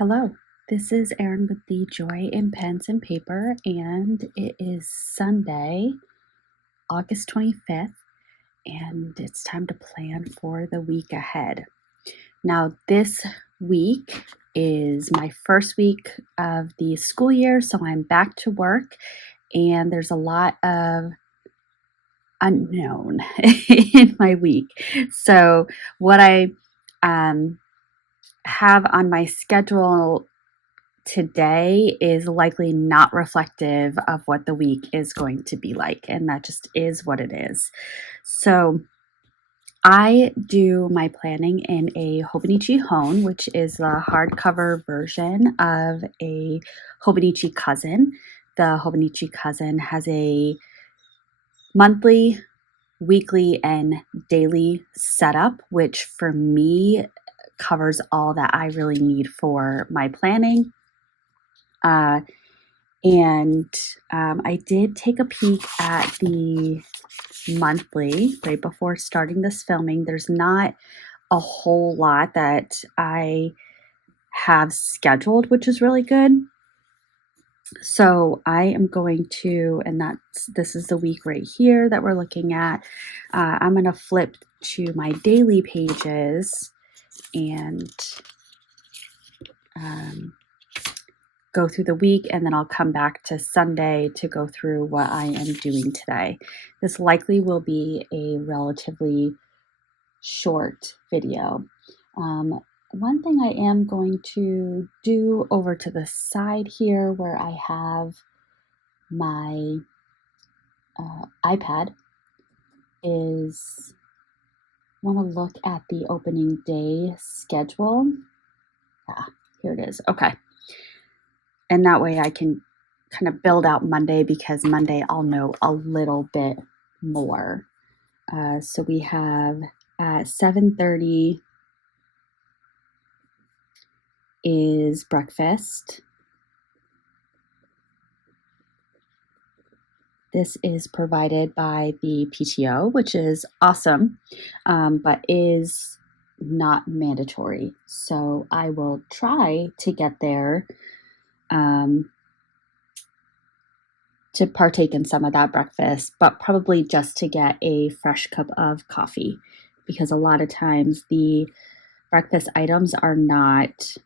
Hello, this is Erin with the Joy in Pens and Paper, and it is Sunday, August 25th, and it's time to plan for the week ahead. Now, this week is my first week of the school year, so I'm back to work, and there's a lot of unknown in my week. So, what I have on my schedule today is likely not reflective of what the week is going to be like, and that just is what it is. So I do my planning in a Hobonichi Hone, which is the hardcover version of a Hobonichi Cousin. The Hobonichi Cousin has a monthly, weekly, and daily setup, which for me covers all that I really need for my planning. I did take a peek at the monthly right before starting this filming. There's not a whole lot that I have scheduled, which is really good. So I am going to, and this is the week right here that we're looking at. I'm going to flip to my daily pages and go through the week, and then I'll come back to Sunday to go through what I am doing today. This likely will be a relatively short video. One thing I am going to do over to the side here where I have my iPad is want to look at the opening day schedule. Here it is. Okay. And that way I can kind of build out Monday, because Monday I'll know a little bit more. So we have at 7:30 is breakfast. This is provided by the PTO, which is awesome, but is not mandatory. So I will try to get there to partake in some of that breakfast, but probably just to get a fresh cup of coffee, because a lot of times the breakfast items are not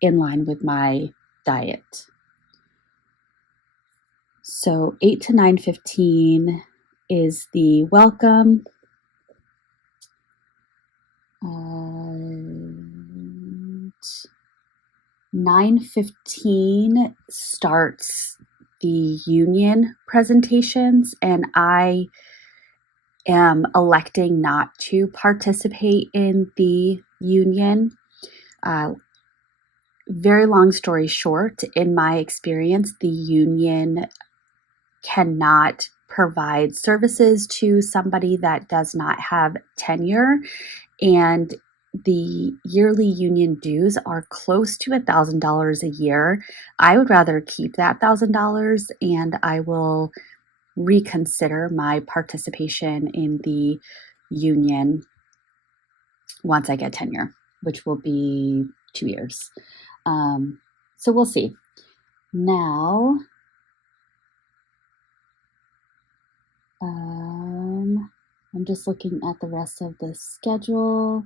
in line with my diet. So 8 to 9:15 is the welcome. 9:15 starts the union presentations, and I am electing not to participate in the union. Very long story short, in my experience, the union cannot provide services to somebody that does not have tenure, and the yearly union dues are close to $1,000 a year. I would rather keep that $1,000, and I will reconsider my participation in the union once I get tenure, which will be 2 years. So we'll see. Now, I'm just looking at the rest of the schedule.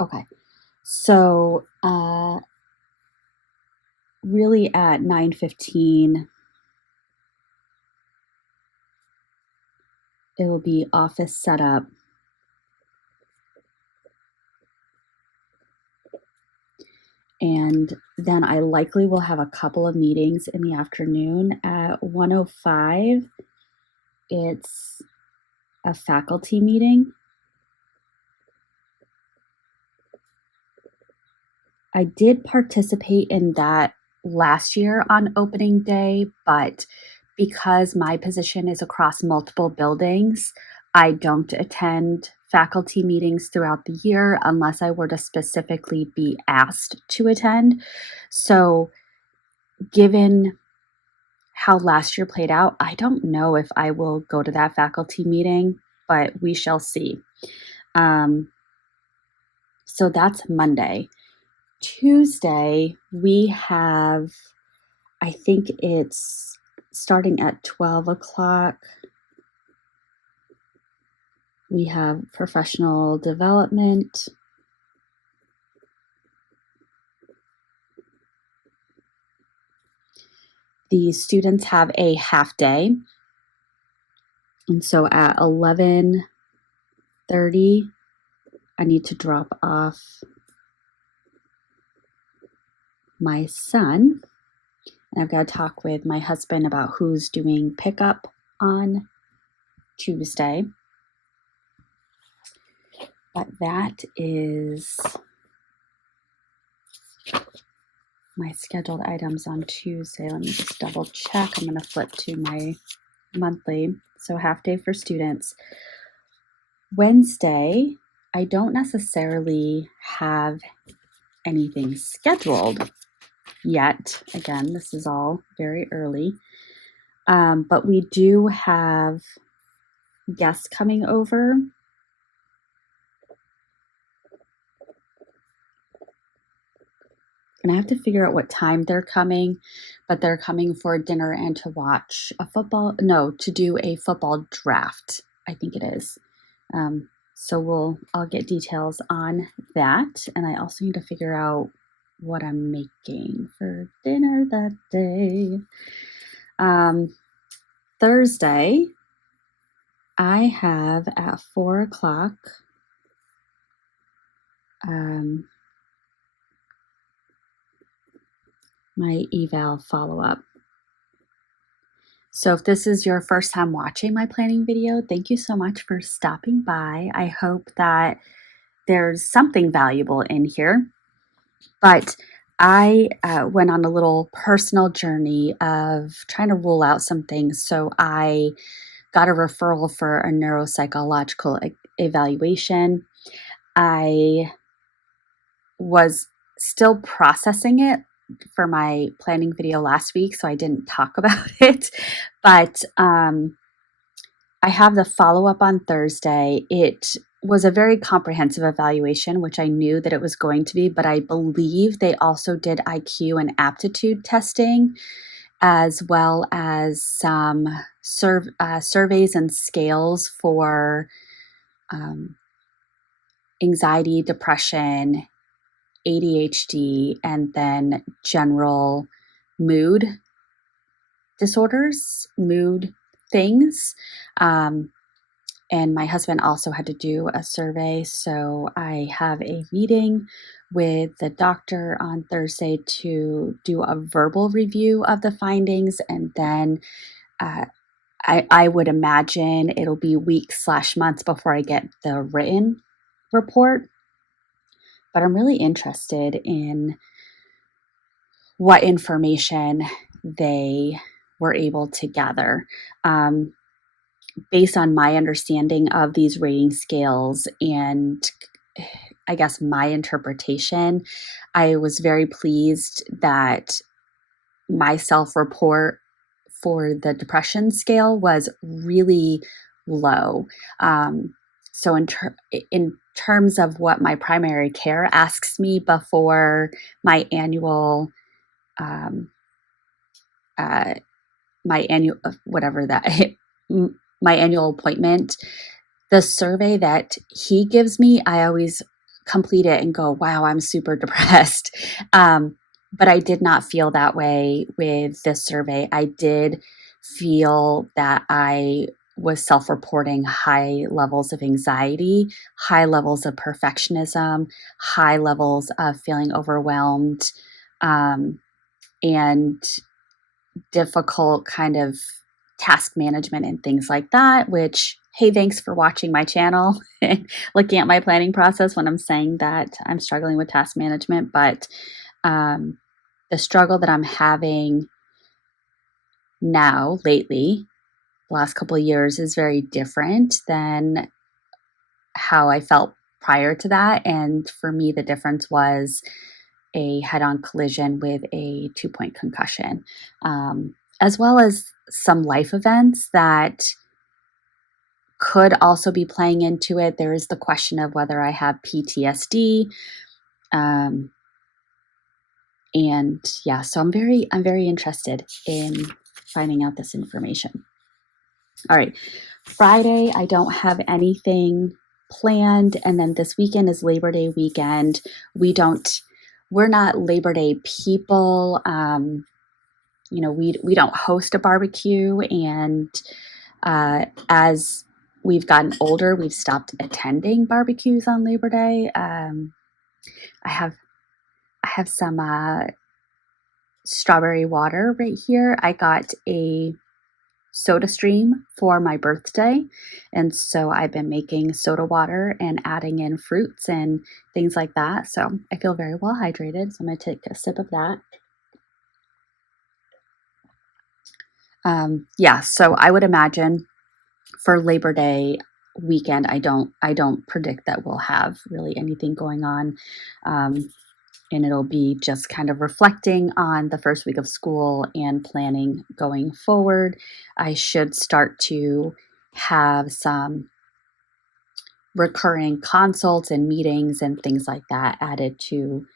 Okay, so really at 9:15, it will be office setup. And then I likely will have a couple of meetings in the afternoon. At 1:05, it's a faculty meeting. I did participate in that last year on opening day, but because my position is across multiple buildings, I don't attend faculty meetings throughout the year unless I were to specifically be asked to attend. So, given how last year played out, I don't know if I will go to that faculty meeting, but we shall see. So that's Monday. Tuesday, we have, I think it's starting at 12 o'clock. We have professional development. The students have a half day. And so at 11:30, I need to drop off my son. And I've got to talk with my husband about who's doing pickup on Tuesday. But that is my scheduled items on Tuesday. Let me just double check. I'm going to flip to my monthly. So half day for students. Wednesday, I don't necessarily have anything scheduled yet. Again, this is all very early. But we do have guests coming over. And I have to figure out what time they're coming, but they're coming for dinner and to watch to do a football draft, I think it is. So I'll get details on that. And I also need to figure out what I'm making for dinner that day. Thursday, I have at 4 o'clock my eval follow-up. So if this is your first time watching my planning video, thank you so much for stopping by. I hope that there's something valuable in here. But I went on a little personal journey of trying to rule out some things. So I got a referral for a neuropsychological evaluation. I was still processing it for my planning video last week, so I didn't talk about it. But I have the follow-up on Thursday. It was a very comprehensive evaluation, which I knew that it was going to be, but I believe they also did IQ and aptitude testing, as well as some surveys and scales for anxiety, depression, ADHD, and then general mood disorders, mood things. And my husband also had to do a survey. So I have a meeting with the doctor on Thursday to do a verbal review of the findings. And then I would imagine it'll be weeks/months before I get the written report. But I'm really interested in what information they were able to gather. Based on my understanding of these rating scales and I guess my interpretation, I was very pleased that my self-report for the depression scale was really low. So in terms of what my primary care asks me before my annual my annual appointment, the survey that he gives me, I always complete it and go, wow, I'm super depressed. But I did not feel that way with this survey. I did feel that I was self-reporting high levels of anxiety, high levels of perfectionism, high levels of feeling overwhelmed, and difficult kind of task management and things like that, which, hey, thanks for watching my channel and looking at my planning process when I'm saying that I'm struggling with task management. But the struggle that I'm having now, lately, the last couple of years, is very different than how I felt prior to that. And for me, the difference was a head-on collision with a 2-point concussion, as well as some life events that could also be playing into it. There is the question of whether I have PTSD. And yeah, so I'm very interested in finding out this information. All right. Friday, I don't have anything planned. And then this weekend is Labor Day weekend. We're not Labor Day people. We don't host a barbecue. And as we've gotten older, we've stopped attending barbecues on Labor Day. I have some strawberry water right here. I got a Soda Stream for my birthday, and so I've been making soda water and adding in fruits and things like that. So I feel very well hydrated. So I'm going to take a sip of that. So I would imagine for Labor Day weekend, I don't predict that we'll have really anything going on. And it'll be just kind of reflecting on the first week of school and planning going forward. I should start to have some recurring consults and meetings and things like that added to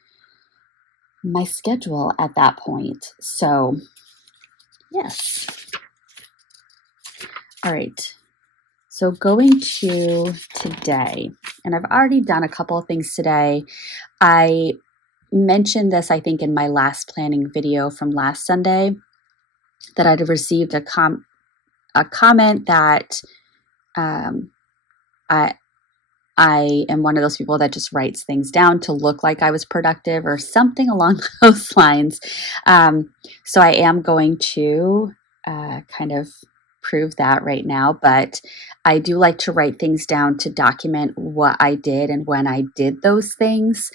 my schedule at that point. So, yes. All right. So, going to today, and I've already done a couple of things today. I mentioned this, I think, in my last planning video from last Sunday, that I'd received a comment that I am one of those people that just writes things down to look like I was productive or something along those lines. So I am going to kind of prove that right now, but I do like to write things down to document what I did and when I did those things.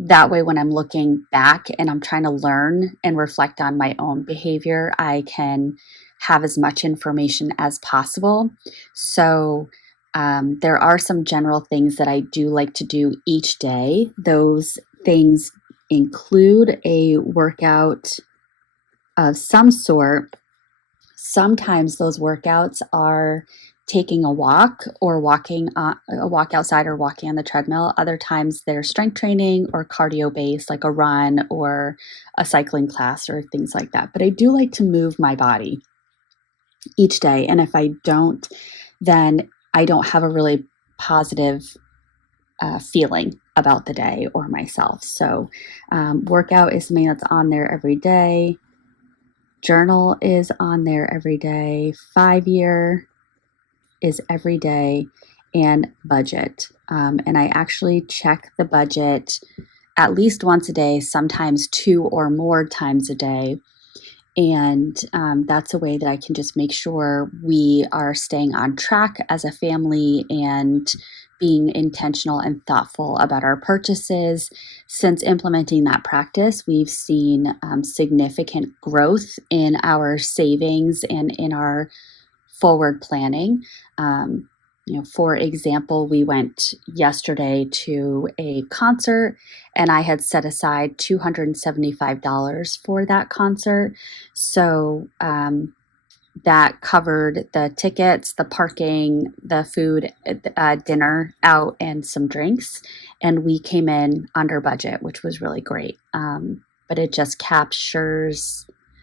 That way, when I'm looking back and I'm trying to learn and reflect on my own behavior, I can have as much information as possible. So, there are some general things that I do like to do each day. Those things include a workout of some sort. Sometimes those workouts are taking a walk or a walk outside or walking on the treadmill. Other times they're strength training or cardio based, like a run or a cycling class or things like that. But I do like to move my body each day. And if I don't, then I don't have a really positive feeling about the day or myself. So workout is something that's on there every day. Journal is on there every day. 5-year is every day, and budget. And I actually check the budget at least once a day, sometimes 2 or more times a day. And that's a way that I can just make sure we are staying on track as a family and being intentional and thoughtful about our purchases. Since implementing that practice, we've seen significant growth in our savings and in our forward planning. For example, we went yesterday to a concert and I had set aside $275 for that concert. So that covered the tickets, the parking, the food, dinner out, and some drinks. And we came in under budget, which was really great. But it just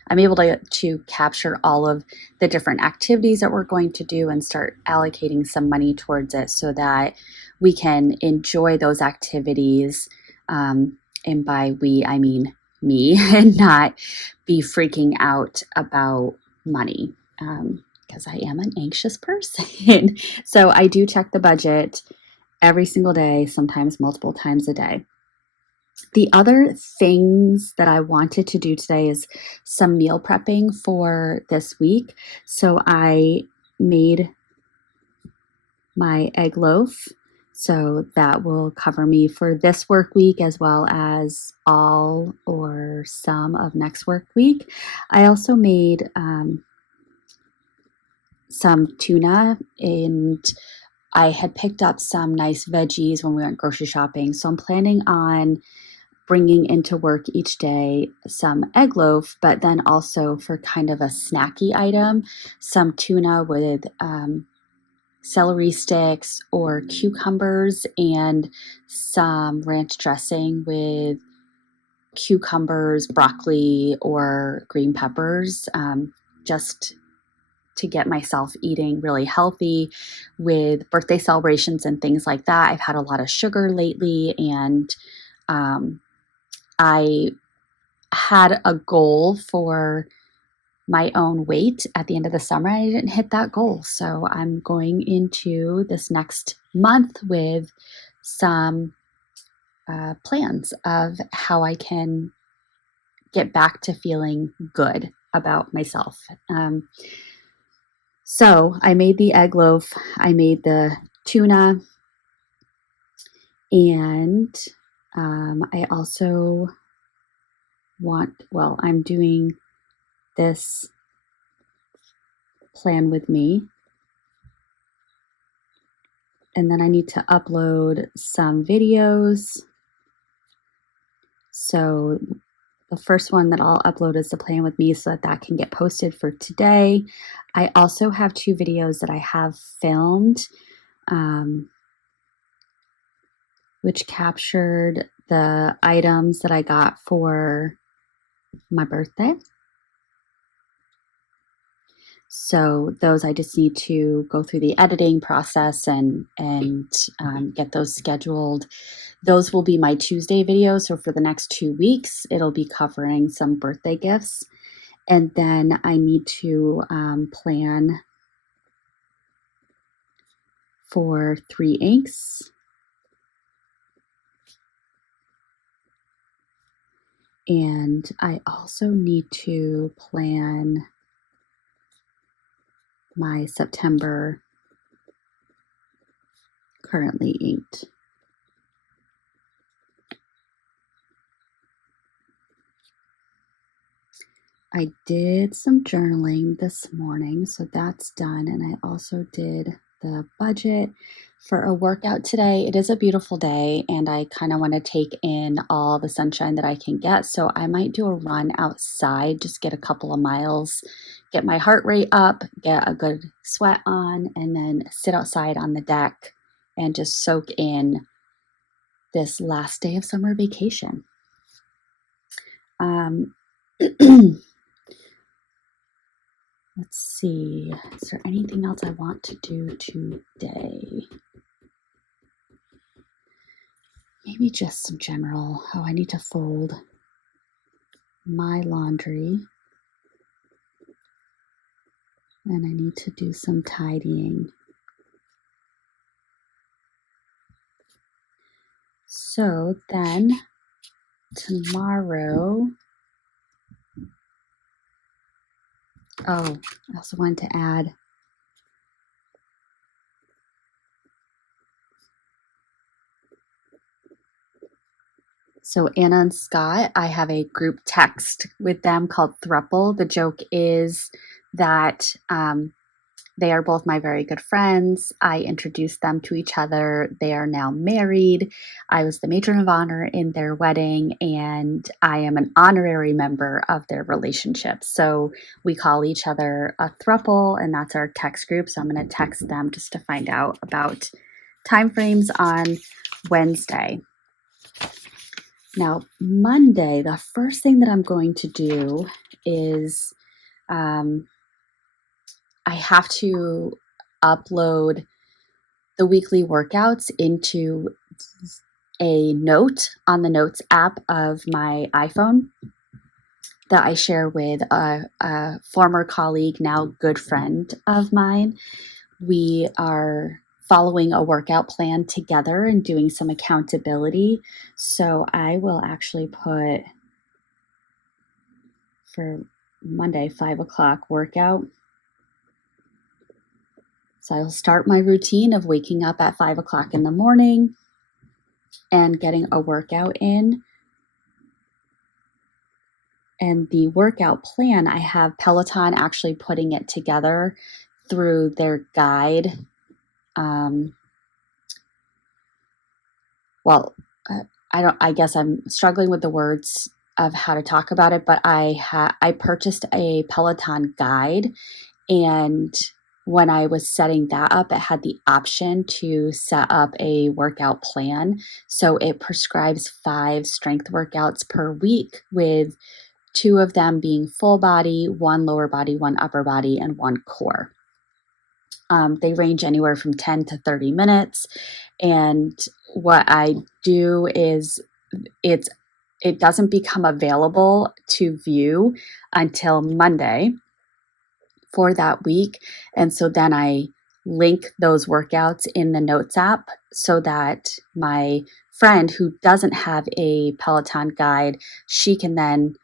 I'm able to capture all of the different activities that we're going to do and start allocating some money towards it so that we can enjoy those activities. And by we, I mean me, and not be freaking out about money, because I am an anxious person. So I do check the budget every single day, sometimes multiple times a day. The other things that I wanted to do today is some meal prepping for this week. So I made my egg loaf. So that will cover me for this work week as well as all or some of next work week. I also made some tuna, and I had picked up some nice veggies when we went grocery shopping. So I'm planning on bringing into work each day some egg loaf, but then also for kind of a snacky item, some tuna with celery sticks or cucumbers and some ranch dressing with cucumbers, broccoli, or green peppers, just to get myself eating really healthy with birthday celebrations and things like that. I've had a lot of sugar lately, and I had a goal for my own weight at the end of the summer. I didn't hit that goal. So I'm going into this next month with some plans of how I can get back to feeling good about myself. So I made the egg loaf, I made the tuna, and I also I'm doing this plan with me. And then I need to upload some videos. So the first one that I'll upload is the plan with me so that that can get posted for today. I also have 2 videos that I have filmed, which captured the items that I got for my birthday. So those I just need to go through the editing process and get those scheduled. Those will be my Tuesday videos. So for the next 2 weeks, it'll be covering some birthday gifts. And then I need to plan for 3 inks. And I also need to plan my September currently inked. I did some journaling this morning, so that's done. And I also did the budget for a workout today. It is a beautiful day, and I kind of want to take in all the sunshine that I can get. So I might do a run outside, just get a couple of miles, get my heart rate up, get a good sweat on, and then sit outside on the deck and just soak in this last day of summer vacation. Let's see, is there anything else I want to do today? Maybe just some general, I need to fold my laundry and I need to do some tidying. So then tomorrow, I also wanted to add, so Anna and Scott, I have a group text with them called Thruple. The joke is that they are both my very good friends. I introduced them to each other. They are now married. I was the matron of honor in their wedding, and I am an honorary member of their relationship. So we call each other a thruple, and that's our text group. So I'm going to text them just to find out about timeframes on Wednesday. Now, Monday, the first thing that I'm going to do is I have to upload the weekly workouts into a note on the Notes app of my iPhone that I share with a former colleague, now good friend of mine. We are following a workout plan together and doing some accountability. So I will actually put for Monday, 5 o'clock workout. So I'll start my routine of waking up at 5 o'clock in the morning and getting a workout in. And the workout plan, I have Peloton actually putting it together through their guide. I guess I'm struggling with the words of how to talk about it, but I purchased a Peloton guide, and when I was setting that up, it had the option to set up a workout plan. So it prescribes 5 strength workouts per week, with 2 of them being full body, 1 lower body, 1 upper body, and 1 core. They range anywhere from 10 to 30 minutes. And what I do is it doesn't become available to view until Monday for that week. And so then I link those workouts in the Notes app so that my friend who doesn't have a Peloton guide, she can then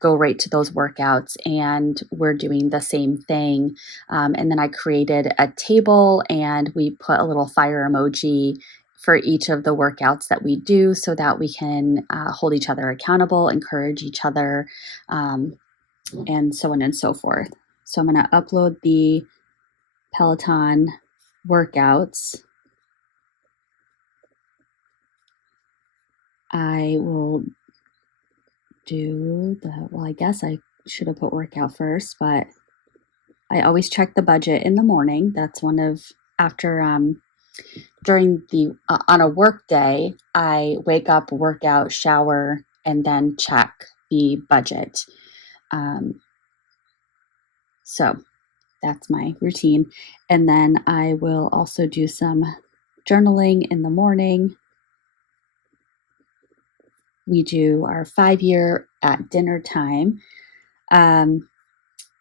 go right to those workouts, and we're doing the same thing. And then I created a table and we put a little fire emoji for each of the workouts that we do so that we can hold each other accountable, encourage each other, and so on and so forth. So I'm going to upload the Peloton workouts. I will do well, I guess I should have put workout first, but I always check the budget in the morning. That's one of, after, during the, on a work day, I wake up, work out, shower, and then check the budget. So that's my routine. And then I will also do some journaling in the morning. We do our 5-year at dinner time. And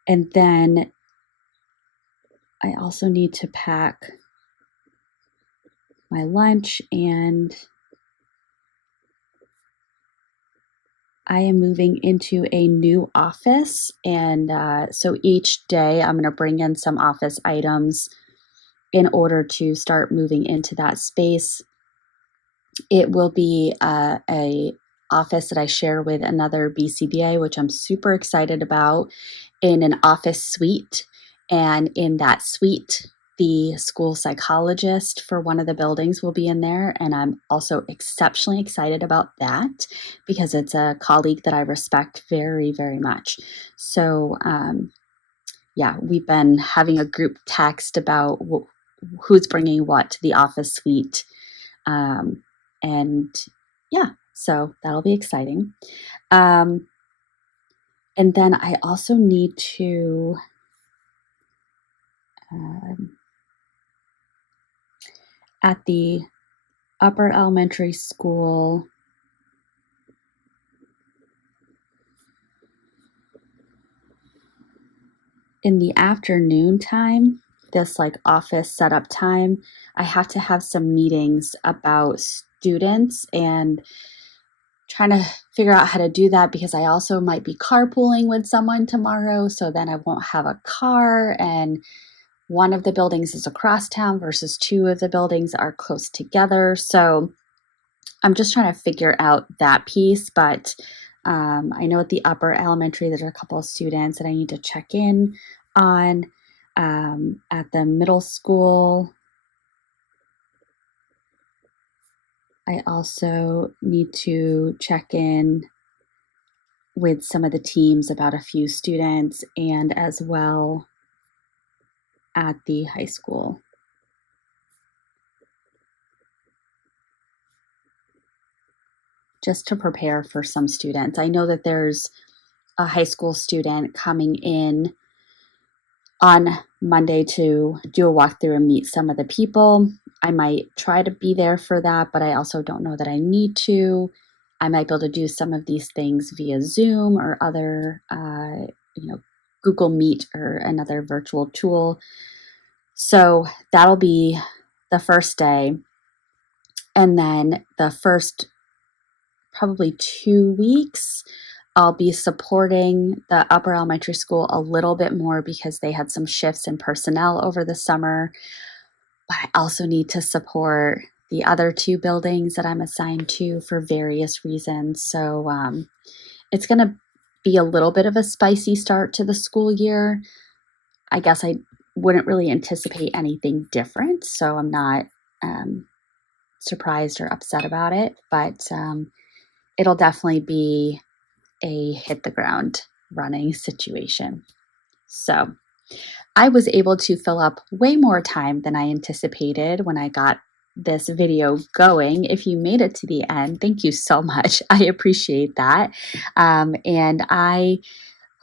then I also need to pack my lunch, and I am moving into a new office. And so each day I'm going to bring in some office items in order to start moving into that space. It will be a office that I share with another BCBA, which I'm super excited about, in an office suite. And in that suite, the school psychologist for one of the buildings will be in there. And I'm also exceptionally excited about that because it's a colleague that I respect very, very much. So, yeah, we've been having a group text about who's bringing what to the office suite. And yeah, so that'll be exciting. And then I also need to at the upper elementary school, in the afternoon time, this like office setup time, I have to have some meetings about students and trying to figure out how to do that because I also might be carpooling with someone tomorrow. So then I won't have a car, and one of the buildings is across town versus 2 of the buildings are close together. So I'm just trying to figure out that piece. But I know at the upper elementary, there's a couple of students that I need to check in on. At the middle school, I also need to check in with some of the teams about a few students, and as well at the high school. Just to prepare for some students. I know that there's a high school student coming in on Monday to do a walkthrough and meet some of the people. I might try to be there for that, but I also don't know that I need to. I might be able to do some of these things via Zoom or other, Google Meet or another virtual tool. So that'll be the first day. And then the first probably 2 weeks, I'll be supporting the upper elementary school a little bit more because they had some shifts in personnel over the summer. But I also need to support the other 2 buildings that I'm assigned to for various reasons. So it's going to be a little bit of a spicy start to the school year. I guess I wouldn't really anticipate anything different, so I'm not surprised or upset about it. But it'll definitely be a hit the ground running situation. So I was able to fill up way more time than I anticipated when I got this video going. If you made it to the end, thank you so much. I appreciate that. And I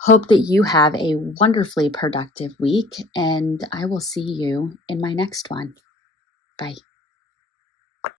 hope that you have a wonderfully productive week, and I will see you in my next one. Bye.